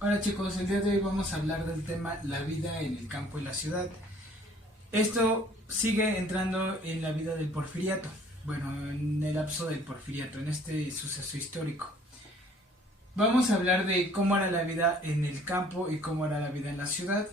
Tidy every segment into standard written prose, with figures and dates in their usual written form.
Hola chicos, el día de hoy vamos a hablar del tema la vida en el campo y la ciudad. Esto sigue entrando en la vida del porfiriato, bueno, en el lapso del porfiriato, en este suceso histórico. Vamos a hablar de cómo era la vida en el campo y cómo era la vida en la ciudad.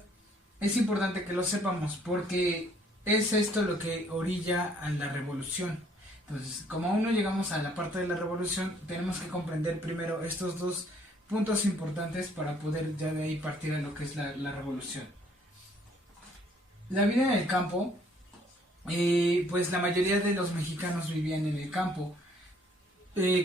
Es importante que lo sepamos porque es esto lo que orilla a la revolución. Entonces, como aún no llegamos a la parte de la revolución, tenemos que comprender primero estos dos puntos importantes para poder ya de ahí partir a lo que es la revolución. La vida en el campo, pues la mayoría de los mexicanos vivían en el campo.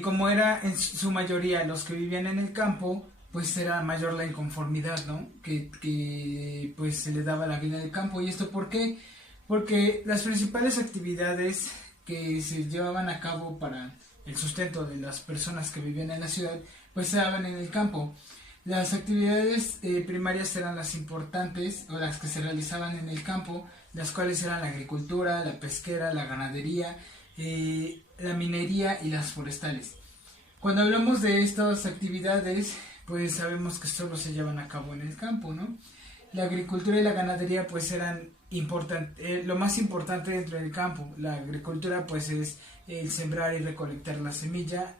Como era en su mayoría los que vivían en el campo, pues era mayor la inconformidad, ¿no? Que pues se le daba la vida en el campo. ¿Y esto por qué? Porque las principales actividades que se llevaban a cabo para el sustento de las personas que vivían en la ciudad, pues se daban en el campo. Las actividades primarias eran las importantes o las que se realizaban en el campo, las cuales eran la agricultura, la pesquera, la ganadería, la minería y las forestales. Cuando hablamos de estas actividades, pues sabemos que solo se llevan a cabo en el campo, ¿no? La agricultura y la ganadería pues eran lo más importante dentro del campo. La agricultura pues es el sembrar y recolectar la semilla,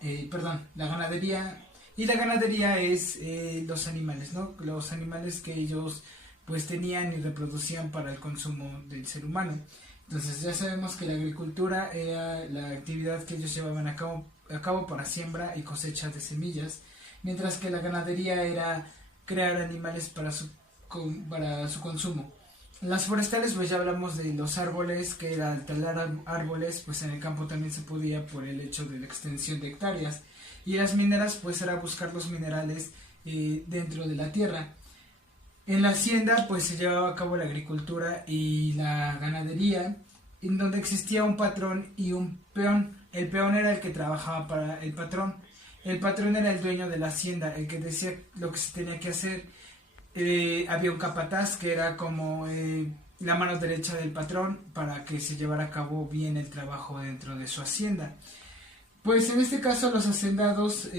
la ganadería, y la ganadería es los animales, ¿no? Los animales que ellos pues tenían y reproducían para el consumo del ser humano. Entonces ya sabemos que la agricultura era la actividad que ellos llevaban a cabo para siembra y cosecha de semillas, mientras que la ganadería era crear animales para su consumo. Las forestales, pues ya hablamos de los árboles, que era al talar árboles, pues en el campo también se podía por el hecho de la extensión de hectáreas. Y las mineras, pues era buscar los minerales dentro de la tierra. En la hacienda, pues se llevaba a cabo la agricultura y la ganadería, en donde existía un patrón y un peón. El peón era el que trabajaba para el patrón. El patrón era el dueño de la hacienda, el que decía lo que se tenía que hacer. Había un capataz que era como la mano derecha del patrón para que se llevara a cabo bien el trabajo dentro de su hacienda. Pues en este caso los hacendados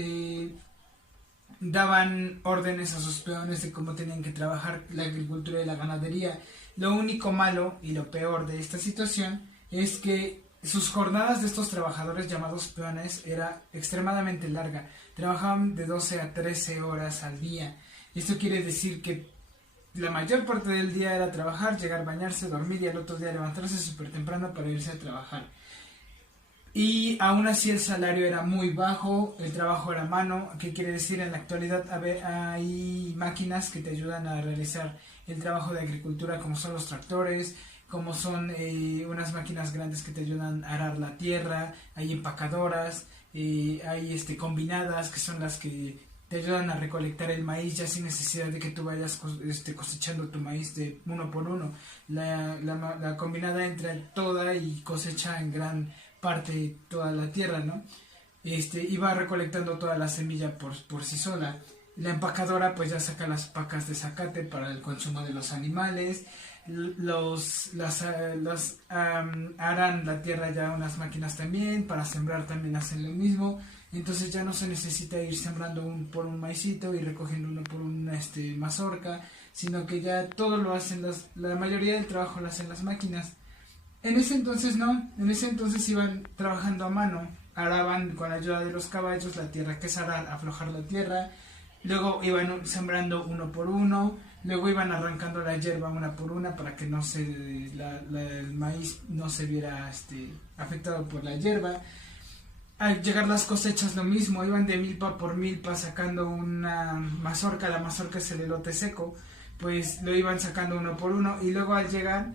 daban órdenes a sus peones de cómo tenían que trabajar la agricultura y la ganadería. Lo único malo y lo peor de esta situación es que sus jornadas de estos trabajadores llamados peones era extremadamente larga. Trabajaban de 12 a 13 horas al día. Esto quiere decir que la mayor parte del día era trabajar, llegar, bañarse, dormir y al otro día levantarse súper temprano para irse a trabajar. Y aún así el salario era muy bajo, el trabajo era a mano. ¿Qué quiere decir? En la actualidad hay máquinas que te ayudan a realizar el trabajo de agricultura, como son los tractores, como son unas máquinas grandes que te ayudan a arar la tierra, hay empacadoras, hay combinadas, que son las que te ayudan a recolectar el maíz ya sin necesidad de que tú vayas cosechando tu maíz de uno por uno. La combinada entra toda y cosecha en gran parte toda la tierra, ¿no? Y va recolectando toda la semilla por sí sola. La empacadora pues ya saca las pacas de zacate para el consumo de los animales. Harán la tierra ya unas máquinas también, para sembrar también hacen lo mismo. Entonces ya no se necesita ir sembrando por un maicito y recogiendo uno por una mazorca, sino que ya todo lo hacen la mayoría del trabajo lo hacen las máquinas. En ese entonces no, en ese entonces iban trabajando a mano, araban con la ayuda de los caballos la tierra, que es arar, aflojar la tierra, luego iban sembrando uno por uno, luego iban arrancando la hierba una por una para que el maíz no se viera afectado por la hierba. Al llegar las cosechas lo mismo, iban de milpa por milpa sacando una mazorca, la mazorca es el elote seco, pues lo iban sacando uno por uno, y luego al llegar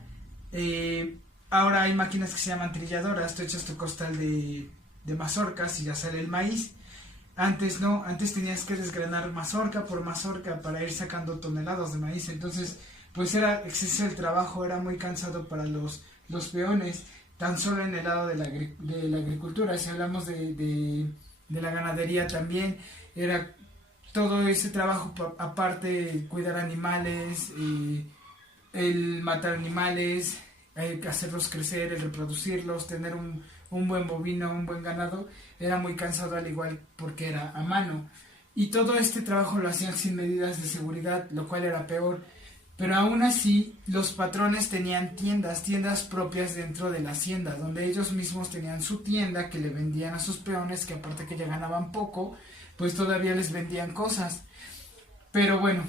ahora hay máquinas que se llaman trilladoras. Tú echas tu costal de mazorcas y ya sale el maíz. Antes no, antes tenías que desgranar mazorca por mazorca para ir sacando toneladas de maíz. Entonces, pues era exceso el trabajo, era muy cansado para los peones. Tan solo en el lado de la agricultura, si hablamos de la ganadería también, era todo ese trabajo aparte, cuidar animales, el matar animales, hacerlos crecer, el reproducirlos, tener un buen bovino, un buen ganado, era muy cansado al igual porque era a mano. y todo este trabajo lo hacían sin medidas de seguridad, lo cual era peor. Pero aún así, los patrones tenían tiendas propias dentro de la hacienda, donde ellos mismos tenían su tienda que le vendían a sus peones, que aparte que ya ganaban poco, pues todavía les vendían cosas. Pero bueno,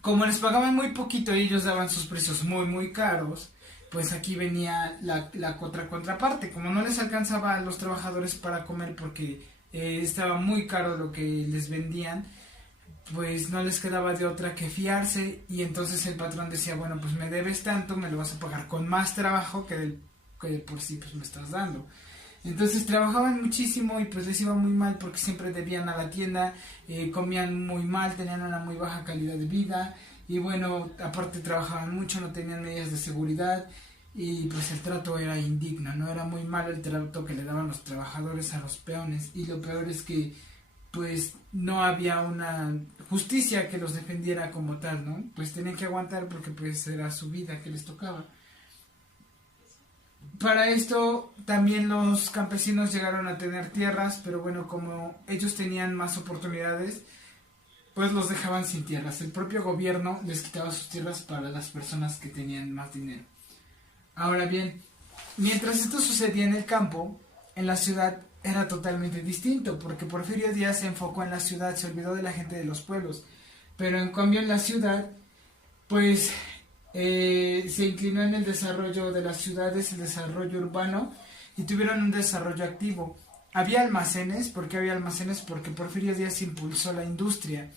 como les pagaban muy poquito y ellos daban sus precios muy caros, pues aquí venía la contraparte. Como no les alcanzaba a los trabajadores para comer porque estaba muy caro lo que les vendían, pues no les quedaba de otra que fiarse, y entonces el patrón decía, bueno, pues me debes tanto, me lo vas a pagar con más trabajo que de por sí pues me estás dando. Entonces trabajaban muchísimo y pues les iba muy mal porque siempre debían a la tienda, comían muy mal, tenían una muy baja calidad de vida, y bueno, aparte trabajaban mucho, no tenían medidas de seguridad, y pues el trato era indigno, no era muy malo el trato que le daban los trabajadores a los peones, y lo peor es que pues no había una justicia que los defendiera como tal, ¿no? Pues tenían que aguantar porque pues era su vida que les tocaba. Para esto también los campesinos llegaron a tener tierras, pero bueno, como ellos tenían más oportunidades, pues los dejaban sin tierras. El propio gobierno les quitaba sus tierras para las personas que tenían más dinero. Ahora bien, mientras esto sucedía en el campo, en la ciudad era totalmente distinto, porque Porfirio Díaz se enfocó en la ciudad, se olvidó de la gente de los pueblos. Pero en cambio en la ciudad, pues se inclinó en el desarrollo de las ciudades, el desarrollo urbano, y tuvieron un desarrollo activo. Había almacenes. ¿Por qué había almacenes? Porque Porfirio Díaz impulsó la industria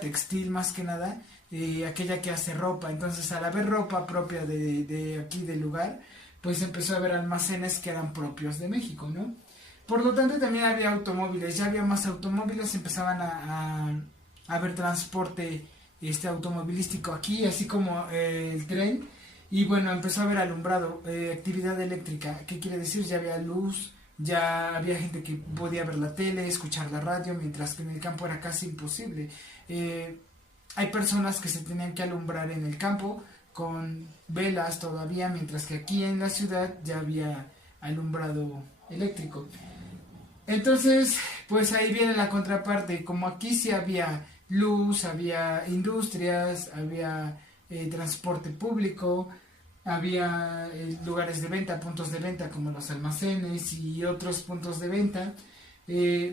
textil más que nada, aquella que hace ropa. Entonces, al haber ropa propia de aquí del lugar, pues empezó a haber almacenes que eran propios de México, ¿no? Por lo tanto, también había automóviles, ya había más automóviles, empezaban a haber transporte automovilístico aquí, así como el tren, y bueno, empezó a haber alumbrado, actividad eléctrica. ¿Qué quiere decir? Ya había luz, ya había gente que podía ver la tele, escuchar la radio, mientras que en el campo era casi imposible. Hay personas que se tenían que alumbrar en el campo con velas todavía, mientras que aquí en la ciudad ya había alumbrado eléctrico. Entonces, pues ahí viene la contraparte. Como aquí sí había luz, había industrias, había transporte público, había lugares de venta, puntos de venta como los almacenes y otros puntos de venta,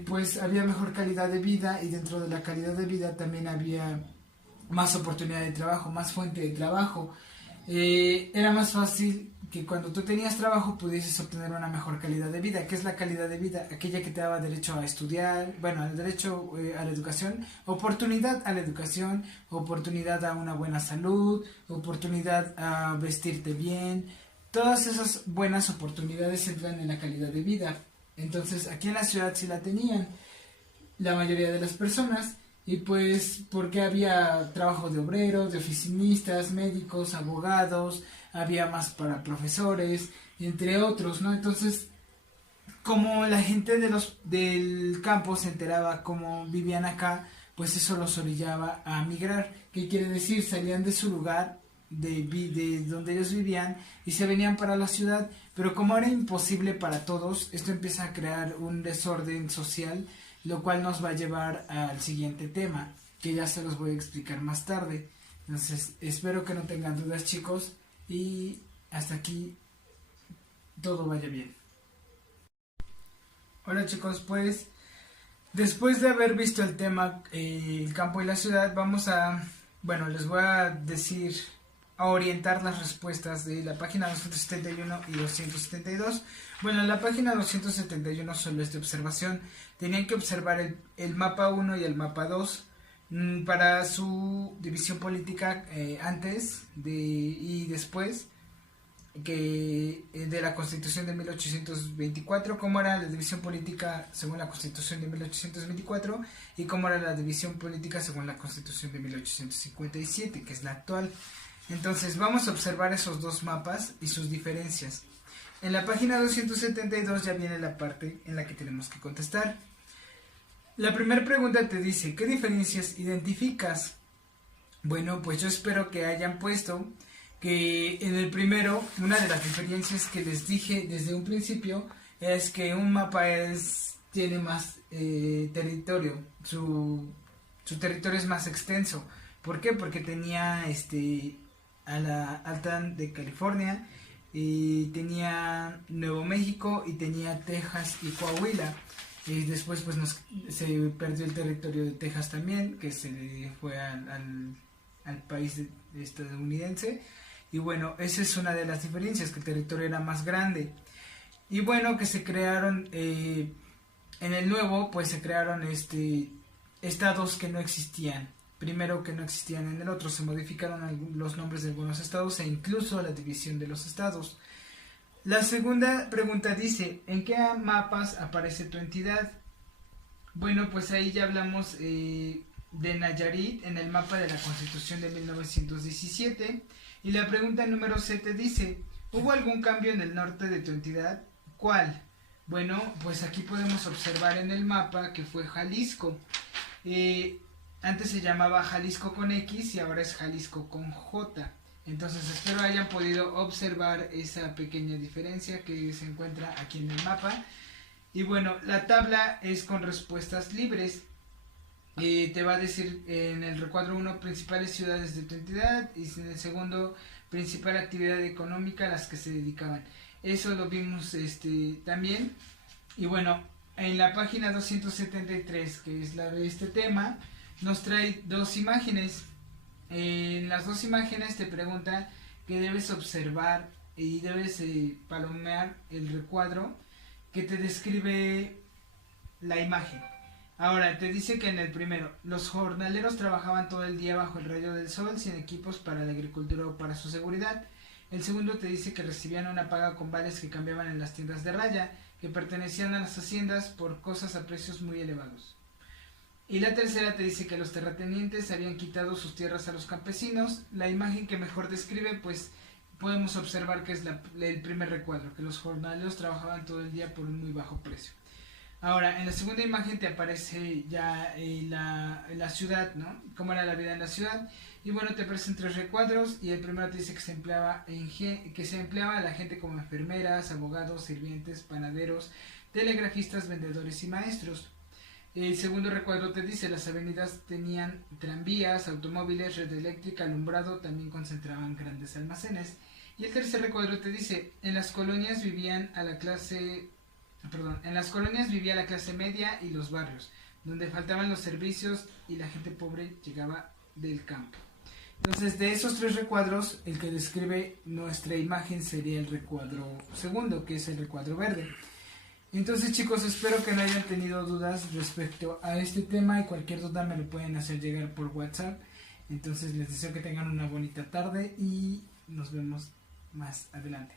pues había mejor calidad de vida, y dentro de la calidad de vida también había más oportunidad de trabajo, más fuente de trabajo. Era más fácil que cuando tú tenías trabajo pudieses obtener una mejor calidad de vida. ¿Qué es la calidad de vida? Aquella que te daba derecho a estudiar, bueno, el derecho a la educación, oportunidad a la educación, oportunidad a una buena salud, oportunidad a vestirte bien. Todas esas buenas oportunidades entran en la calidad de vida. Entonces, aquí en la ciudad sí la tenían la mayoría de las personas. Y pues porque había trabajo de obreros, de oficinistas, médicos, abogados, había más para profesores, entre otros, ¿no? Entonces, como la gente del campo se enteraba cómo vivían acá, pues eso los orillaba a migrar. ¿Qué quiere decir? Salían de su lugar, de donde ellos vivían, y se venían para la ciudad. Pero como era imposible para todos, esto empieza a crear un desorden social, lo cual nos va a llevar al siguiente tema, que ya se los voy a explicar más tarde. Entonces, espero que no tengan dudas, chicos, y hasta aquí todo vaya bien. Hola, chicos, pues después de haber visto el tema, el campo y la ciudad, les voy a decir, a orientar las respuestas de la página 271 y 272. Bueno, en la página 271 solo es de observación. Tenían que observar el mapa 1 y el mapa 2 para su división política antes y después de la Constitución de 1824, cómo era la división política según la Constitución de 1824 y cómo era la división política según la Constitución de 1857, que es la actual. Entonces vamos a observar esos dos mapas y sus diferencias. En la página 272 ya viene la parte en la que tenemos que contestar. La primera pregunta te dice, ¿qué diferencias identificas? Bueno, pues yo espero que hayan puesto que en el primero, una de las diferencias que les dije desde un principio es que un mapa es tiene más territorio, su territorio es más extenso. ¿Por qué? Porque tenía a la alta de California, y tenía Nuevo México y tenía Texas y Coahuila. Y después pues se perdió el territorio de Texas también, que se fue al país estadounidense. Y bueno, esa es una de las diferencias, que el territorio era más grande. Y bueno, que se crearon en el nuevo, pues se crearon estados que no existían. Primero, que no existían en el otro, se modificaron los nombres de algunos estados e incluso la división de los estados. La segunda pregunta dice, ¿en qué mapas aparece tu entidad? Bueno, pues ahí ya hablamos de Nayarit en el mapa de la Constitución de 1917. Y la pregunta número 7 dice, ¿hubo algún cambio en el norte de tu entidad? ¿Cuál? Bueno, pues aquí podemos observar en el mapa que fue Jalisco. Antes se llamaba Jalisco con X y ahora es Jalisco con J. Entonces espero hayan podido observar esa pequeña diferencia que se encuentra aquí en el mapa. Y bueno, la tabla es con respuestas libres. Te va a decir en el recuadro 1 principales ciudades de tu entidad, y en el segundo principal actividad económica a las que se dedicaban. Eso lo vimos también. Y bueno, en la página 273, que es la de este tema, nos trae dos imágenes. En las dos imágenes te pregunta que debes observar y debes palomear el recuadro que te describe la imagen. Ahora, te dice que en el primero, los jornaleros trabajaban todo el día bajo el rayo del sol, sin equipos para la agricultura o para su seguridad. El segundo te dice que recibían una paga con vales que cambiaban en las tiendas de raya, que pertenecían a las haciendas por cosas a precios muy elevados. Y la tercera te dice que los terratenientes habían quitado sus tierras a los campesinos. La imagen que mejor describe, pues podemos observar que es el primer recuadro, que los jornaleros trabajaban todo el día por un muy bajo precio. Ahora, en la segunda imagen te aparece ya la ciudad, ¿no? Cómo era la vida en la ciudad. Y bueno, te aparecen tres recuadros, y el primero te dice que se empleaba a la gente como enfermeras, abogados, sirvientes, panaderos, telegrafistas, vendedores y maestros. El segundo recuadro te dice las avenidas tenían tranvías, automóviles, red eléctrica, alumbrado, también concentraban grandes almacenes. Y el tercer recuadro te dice en las colonias vivía la clase media y los barrios, donde faltaban los servicios y la gente pobre llegaba del campo. Entonces, de esos tres recuadros, el que describe nuestra imagen sería el recuadro segundo, que es el recuadro verde. Entonces, chicos, espero que no hayan tenido dudas respecto a este tema, y cualquier duda me lo pueden hacer llegar por WhatsApp. Entonces, les deseo que tengan una bonita tarde y nos vemos más adelante.